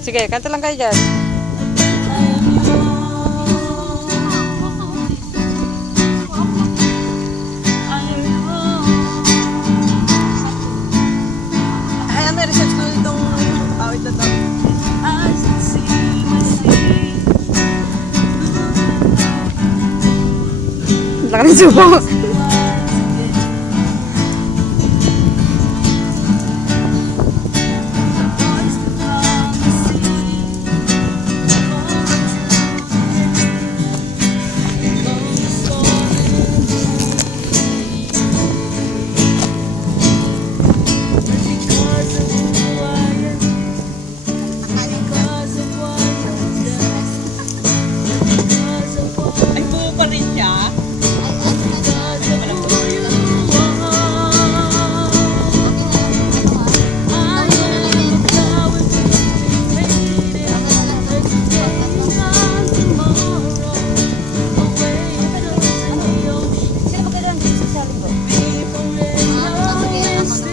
Sige, kanta lang kayo dyan. Ay, may research ko itong awit na to. Laki ng subo. Ay, buo pa rin siya.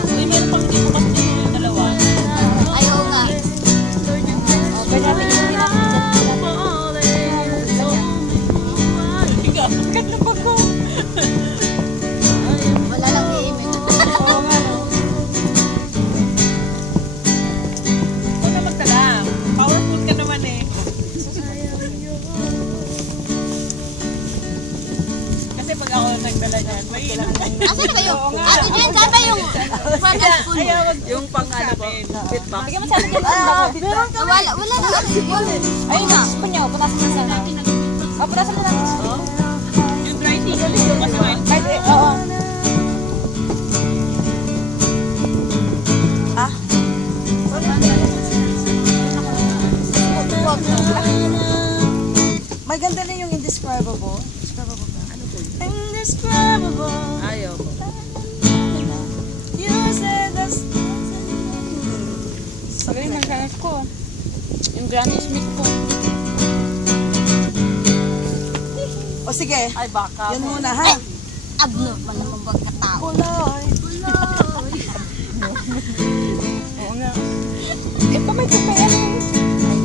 Uy, meron pang dito kasi yung dalawa. Ayaw nga. Ikaw, ganda pa ko. Wala lang i-email. Huwag ka magtala. Powerful ka naman eh. Kasi pag ako nagdala niyan, may inom ka. Asan ba yung? Ate Jen, saan ba yung front and spoon mo? Yung pang ano ko, feedback. Bigyan mo sa akin dyan. Meron ka wala na kasi yun. Ayun na, spoon niya. Putasan mo sana. Putasan mo lang. Yung dry tissue, kasi may Kahit, oo. May ganda na yung indescribable. Indescribable ba? Ano po yun? Indescribable. Ayaw ko. You said that's... Magaling ng ganas ko. Yung Granny Smith ko. O sige, Ay, baka. yun muna ha. Abnormal naman bang katao? Kulay. Oo nga. Eh, pamay-pamay.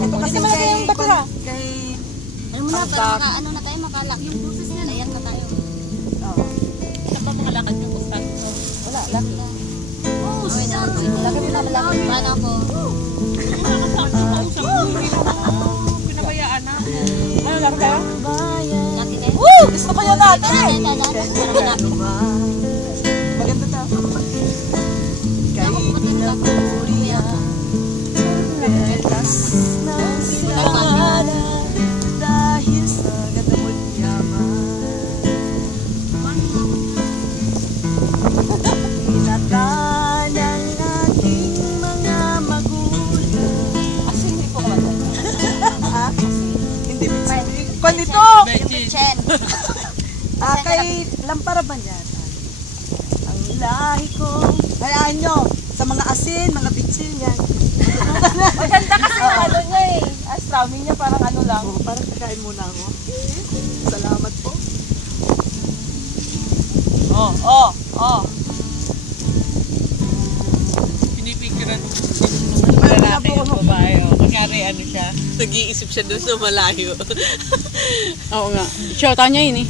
Ito kasi Hindi malaki yung bakla. Kay... Ano na, para ano na tayo, makalak. Yung boses na layan na tayo. Oh. Ano pa mga lakad yung kustan ko? Wala, laki. Oh, sorry. Laki mo na malaki. Paano ako? Pinabayaan na. Ano, laki kayo? Laki na yun. Woo! Gusto ko yun natin Ano eh. tayo dadaan? Para hanapin. Maganda ta. Ako patulog ako. Kuya. Petas ng silana dahil sa ganda mo't yaman. Hinata ng ating mga magulang. Kasi hindi po kumanda. Ha? Hindi. Panito! Chen. Kay Lampara ba yan? Ang lahi ko. Hayaan nyo, sa mga asin, mga bitsin yan. Maganda kasi yung ano niya eh. Astrami niya parang ano lang. Oh, parang kakain muna ako. Salamat po. Oh. Pinipicturean mo. Lalaki yung babae. Kunyari ano siya. Nag-iisip siya doon sa malayo. Oo nga. Shota niya yun eh.